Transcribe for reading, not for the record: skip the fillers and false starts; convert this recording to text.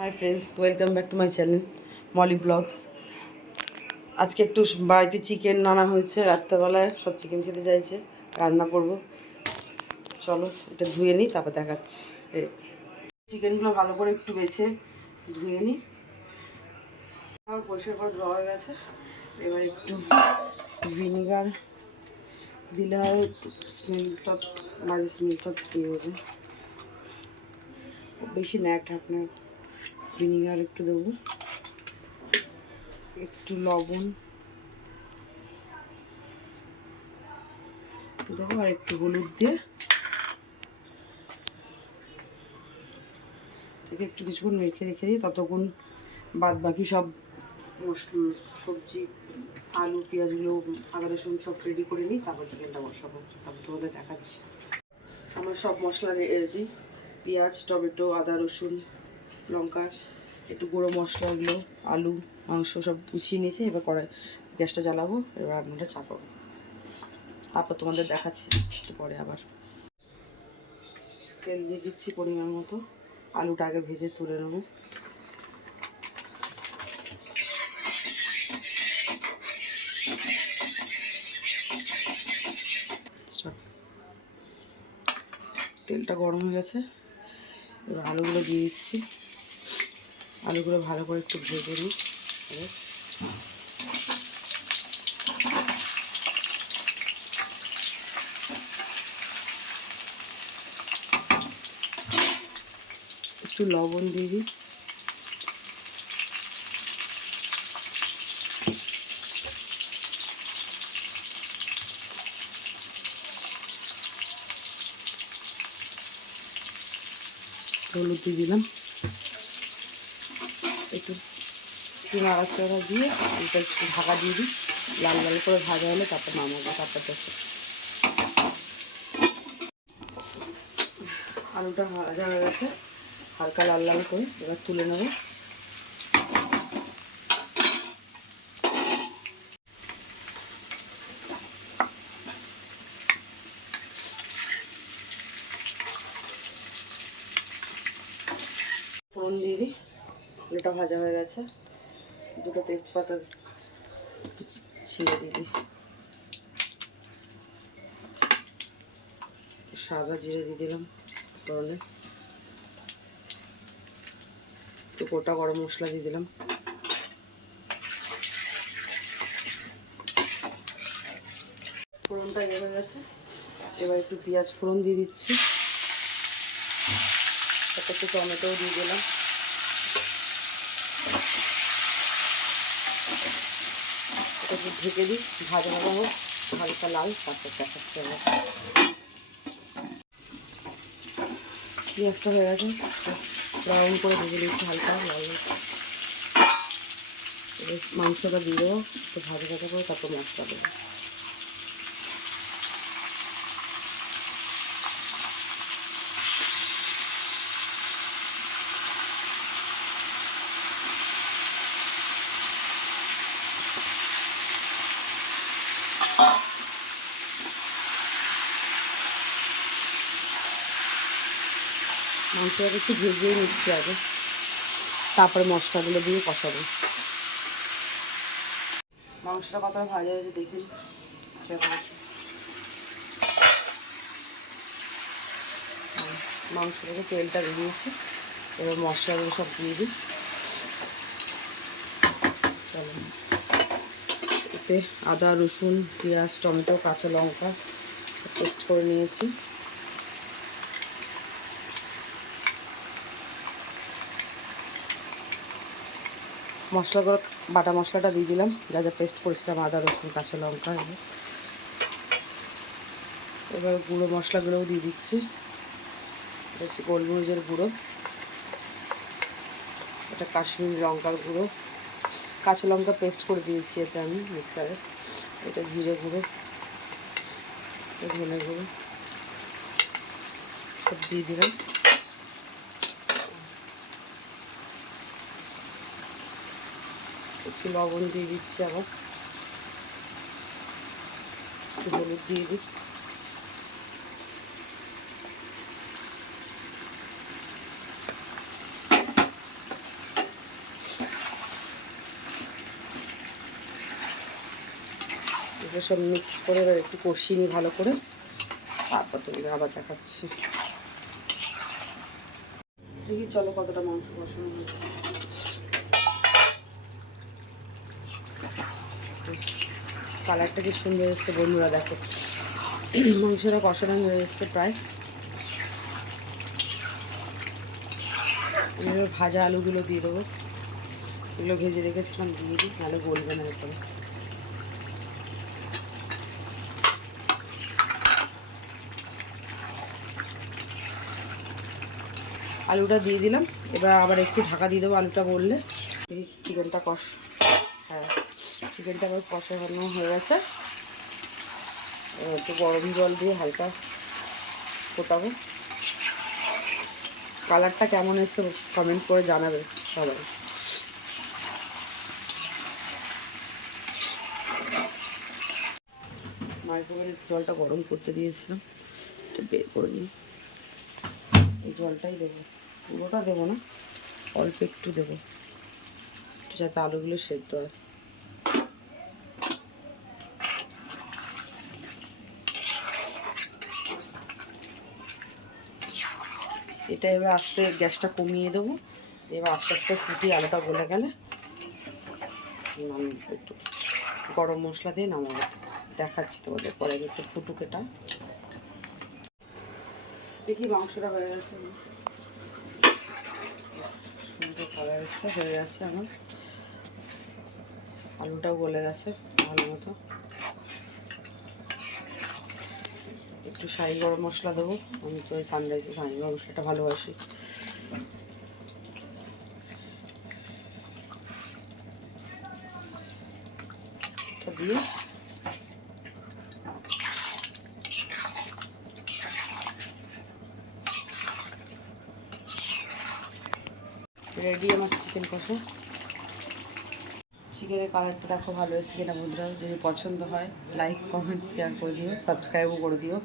High friends, welcome back to my channel Molly Blogs. আজকে একটু বাড়িতে চিকেন আনা হয়েছে, রাত্রেবেলায় সব চিকেন খেতে চাইছে, রান্না করব। চলো এটা ধুয়ে নিই, তারপর দেখাচ্ছি। চিকেনগুলো ভালো করে একটু বেছে ধুয়ে নিই। আমার পরিষ্কার করে ধোয়া হয়ে গেছে। এবার একটু ভিনিগার দিলে হয় একটু স্মেলটা, মাঝে স্মেলটা দিয়ে দেবে। বেশি ন্যাক ঢাকনা ভিনিগার একটু দেবো, একটু লবণ দেবো আর একটু হলুদ দিয়ে একটু কিছুক্ষণ মেখে রেখে দিই। ততক্ষণ বাদ বাকি সব সবজি, আলু, পেঁয়াজগুলো, আদা রসুন সব রেডি করে নিই, তারপর চিকেনটা বসাবো। তারপর তোমাদের দেখাচ্ছি। আমার সব মশলা রেডি, পেঁয়াজ, টমেটো, আদা রসুন, লঙ্কা, একটু গুঁড়ো মশলাগুলো, আলু, মাংস সব গুছিয়ে নিয়েছি। এবার গ্যাসটা জ্বালাবো, এবার রান্নাটা চাপাবো, তারপর তোমাদের দেখাচ্ছি একটু পরে। আবার তেল দিয়ে দিচ্ছি পরিমাণ মতো। আলুটা আগে ভেজে তুলে নেবো। তেলটা গরম হয়ে গেছে, এবার আলুগুলো দিয়ে দিচ্ছি। আলুগুলো ভালো করে একটু ভেজে নিই। একটু লবণ দিয়ে দিই। হলুদ দিয়ে দিলাম। একটু নাড়াচাড়া দিয়ে আলুটা একটু ঢাকা দিয়ে দিই। লাল লাল করে ভাজা হলে তারপর নামাবো। তারপর দেখো আলুটা ভাজা হয়ে গেছে হালকা লাল লাল করে। এবার তুলে নেবো। ফোড়ন দিয়ে দিই। আলুটা ভাজা হয়ে গেছে, দুটো তেজপাতা ছিঁড়ে দিয়ে দিই। সাদা জিরে দিয়ে দিলাম ফোড়নে। একটু গোটা গরম মশলা দিয়ে দিলাম। ফোড়নটা হয়ে গেছে, এবার একটু পেঁয়াজ ফোড়ন দিয়ে দিচ্ছি। তারপর একটু টমেটোও দিয়ে দিলাম। এটা একটু ঢেকে দিই, ভাজা ভাজা হোক, হালকা লাল, তারপর দেখাচ্ছি। আবার পেঁয়াজটা হয়ে গেছে, ব্রাউন করে ভেজে দিচ্ছি হালকা লাল। এবার মাংসটা দিয়ে দেবো, একটু ভাজা ভাজা করে তারপর মশলা দেবো। মাংসটা একটু ভেজে নিচ্ছি আগে, তারপরে মশলাগুলো দিয়ে কষাবো। মাংসটা কতটা ভাজা হয়েছে দেখি। মাংস থেকে তেলটা বেরিয়েছে, এবার মশলাগুলো সব দিয়ে দিই। চলো, এতে আদা রসুন পেঁয়াজ টমেটো কাঁচা লঙ্কা পেস্ট করে নিয়েছি। মশলাগুলো, বাটা মশলাটা দিয়ে দিলাম, যা যা পেস্ট করেছিলাম আদা রসুন কাঁচা লঙ্কা। এবার গুঁড়ো মশলাগুলোও দিয়ে দিচ্ছি। এটা হচ্ছে গোলমরিচের গুঁড়ো, এটা কাশ্মীরি লঙ্কার গুঁড়ো, কাঁচা লঙ্কা পেস্ট করে দিয়েছি এতে আমি মিক্সারে। এটা জিরে গুঁড়ো, ধনে গুঁড়ো সব দিয়ে দিলাম। একটু লবণ দিয়ে দিচ্ছি, আবার একটু হলুদ দিয়ে দিই। এগুলো সব মিক্স করে এবার একটু কষিয়ে নিই ভালো করে, তারপর তোমাদের আবার দেখাচ্ছি। দেখি চলো কতটা মাংস কষানো হয়েছে। কালারটা কি সুন্দর এসছে বন্ধুরা, দেখো মাংসটা কষানো হয়ে এসছে প্রায়। এবার ভাজা আলুগুলো দিয়ে দেবো, এগুলো ভেজে রেখেছিলাম দিয়ে দিই, নাহলে গলবে না এরপরে। আলুটা দিয়ে দিলাম, এবার আবার একটু ঢাকা দিয়ে দেবো আলুটা গললে। এই চিকেনটা হ্যাঁ চিকেনটা আবার কষানো হয়ে গেছে। একটু গরম জল দিয়ে হালকা ফোটাবো। কালারটা কেমন এসছে কমেন্ট করে জানাবে সবাই। মাইক্রোওয়েভের জলটা গরম করতে দিয়েছিলাম, এটা বের করে নিই। এই জলটাই দেবো, পুরোটা দেবো না, অল্প একটু দেবো, একটু যাতে আলুগুলো সেদ্ধ হয়। এটা এবার আস্তে গ্যাসটা কমিয়ে দেবো, এবার আস্তে আস্তে ফুটিয়ে আলুটা গলে গেলে একটু গরম মশলা দিয়ে নামাবো। দেখাচ্ছি তোমাদের পরে, একটু ফুটুক এটা। দেখি মাংসটা হয়ে গেছে, সুন্দর কালার এসছে, হয়ে গেছে আমার। আলুটাও গলে গেছে ভালো মতো। একটু শাহি গরম মশলা দেবো, আমি তো সানরাইজে শাহি গরম মশলাটা ভালোবাসি। দিয়ে রেডি আমার চিকেন কষা। চিকেনের কালারটা দেখো ভালো এসছে কিনা বন্ধুরা, যদি পছন্দ হয় লাইক কমেন্ট শেয়ার করে দিও, সাবস্ক্রাইবও করে দিও।